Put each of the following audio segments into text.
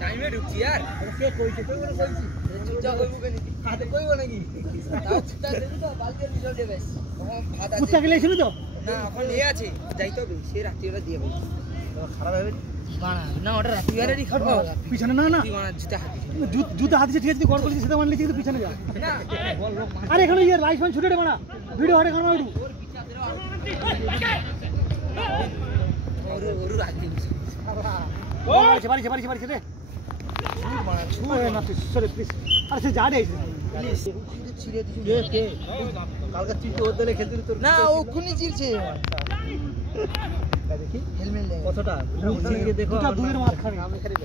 time में रुक यार के कोई के कोई बोलছি চুপচাপ কইবো কেন হাতে কইবো নাকি তাও চুপচাপ দেবি তো বালতি নিচে দেবে ভাত আছে কুত্তা গেলে ছিল তো না এখন নিয়ে আছে যাইতে হবে সে রাত্রিবেলা দিয়ে বল খারাপ হবে বানা না ওটা রাত্রিবেলারই খাবো পিছনে না না বানা জুতা হাতে জুতা হাতে ঠিক আছে গড় করছিস সেটা মানলি কিন্তু পিছনে যা না আরে এখানে ইয়ার লাইফ মান ছুটে দে বানা ভিডিও হটে খানা উঠু ওর রাখি ও বাড়ি রে ছুড়ে না তুই সরি প্লিজ আরে সে যা দে প্লিজ ছিড়ে দিছি কে কালকে তুই তো ওদলে খেলতে তোর না ওখানে চিরছে দেখি হেলমেট লে কতটা মুখ চিরে দেখো দুটা দুধের মাছ খাবি আমি খালি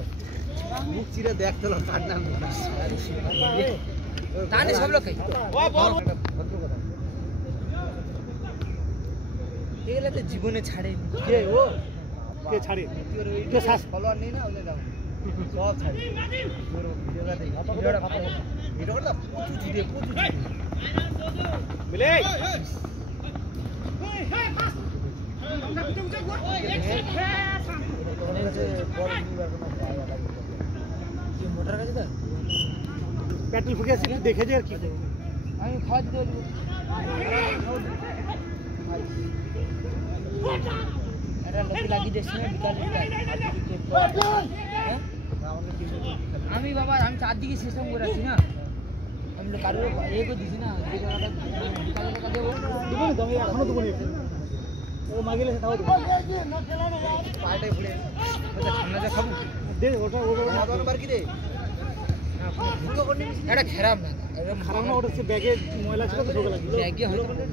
মুখ চিরে দেখ তো কাট না তানে সব লোক খাই এগুলা তো জীবনে ছাড়ে কে ও কে ছাড়ে কে শ্বাস ফলোয়ার নেই না ওলে দাও সব ছাড়ে পুরো ভিডিওটা দেই ভিডিওটা প্রচুর চিড়ে মিলে মোটর কাছে তো পেট্রোল ফুকে আছে দেখে যে আর কি আমি খাওয়া দিতে বলবো এটা লোক লাগি দিয়েছি না বিকালে আমি বাবা আমি চারদিকে সিস্টেম করে আছি না আমি তো কারো এ করে দিছি না যে জায়গাটা বিকালে টাকা দেবো দিব না তুমি এখনো দিব না ও মাগিলে তাও দিব পায়টাই ভুলে ওটা ঠান্ডা যা খাবো দে ওটা আবার বার কি দে এটা খারাপ না এরকম খারাপ না ওটা ব্যাগে ময়লা ছিল তো ঢোকে লাগে ব্যাগে হয়তো না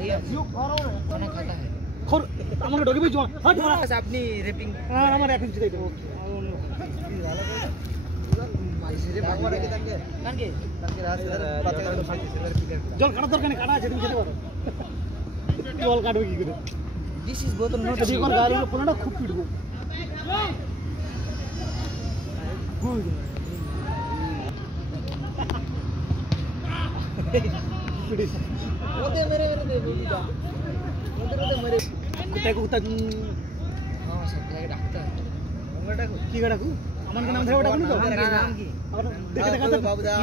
ये खाना खाता है খর আমাকে ডগি বই জমা হাট মারা बस अपनी रैपिंग আর আমার এখন চিতাই দেব মাইসে বাগমারা কি তাকে কানকে রাত বাচ্চা তো খাইছে জল কাটা দরকার নেই কাটা আছে তুমি খেতে পারো জল কাটবে কি করে দিস ইজ বোতল নট যদি কোন গাড়ি পুরোটা খুব পিটবো গুড পিটিস ওতে মেরে দে বুঝা ওতে মেরে কুত্তা हां सब लगे डाक्टर हमटा কি গাড়াকু আমার নাম ধরে ওটা বলু তো नाम की দেখে দেখে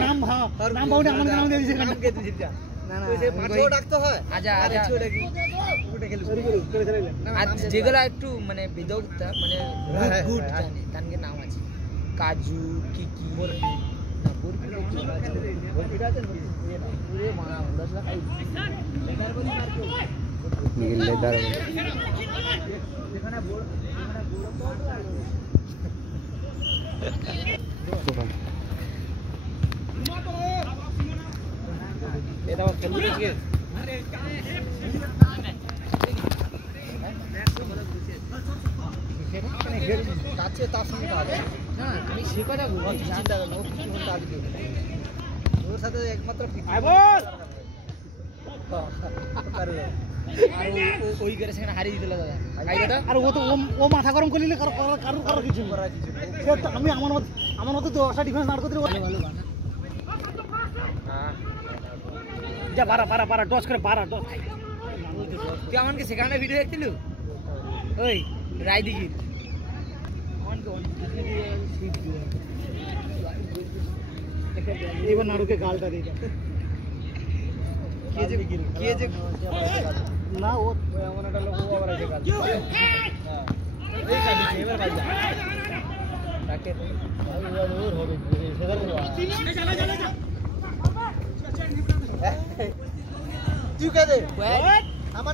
নাম হ্যাঁ নাম বাউডে আমার নাম দিয়ে দিছে নাম কে দিছিস না না ওই যে পাঁচও ডাকতে হয় আজা আজা ছোটা কি ওটা খেলু করে চলে আজ যেগুলা একটু মানে বিদগ্ধ মানে গুড জানে তানকে নাম আছে কাজু কিকি বরফি না বরফি আছে পুরো মানা 10 লাখ নিগলে দার যেখানে বড় এটা খেলতে গিয়ে কাছে তার সঙ্গে কাজ না আমি সে কথা বলছি চিন্তা করো ও কিছু বলতে আগে ওর সাথে একমাত্র আই বল আর ওই করে সেখানে হারিয়ে দিতে দাদা আইটা আর ও তো ও মাথা গরম করলে কারো কিছু আমি আমার মতো 10টা ডিফেন্স নাট করতে ভালো ভালো যা পারা ডস করে পারা ডস তুই আমাকে সেখানে ভিডিও দেখছিল ওই রায়দিগির এবার নাড়ুকে গালটা দিয়ে কে যে না ও এমন একটা লোক ও আবার এসে গাল এই কাজ এবার বাজা তাকে ওর হবে তুই কে দে আমার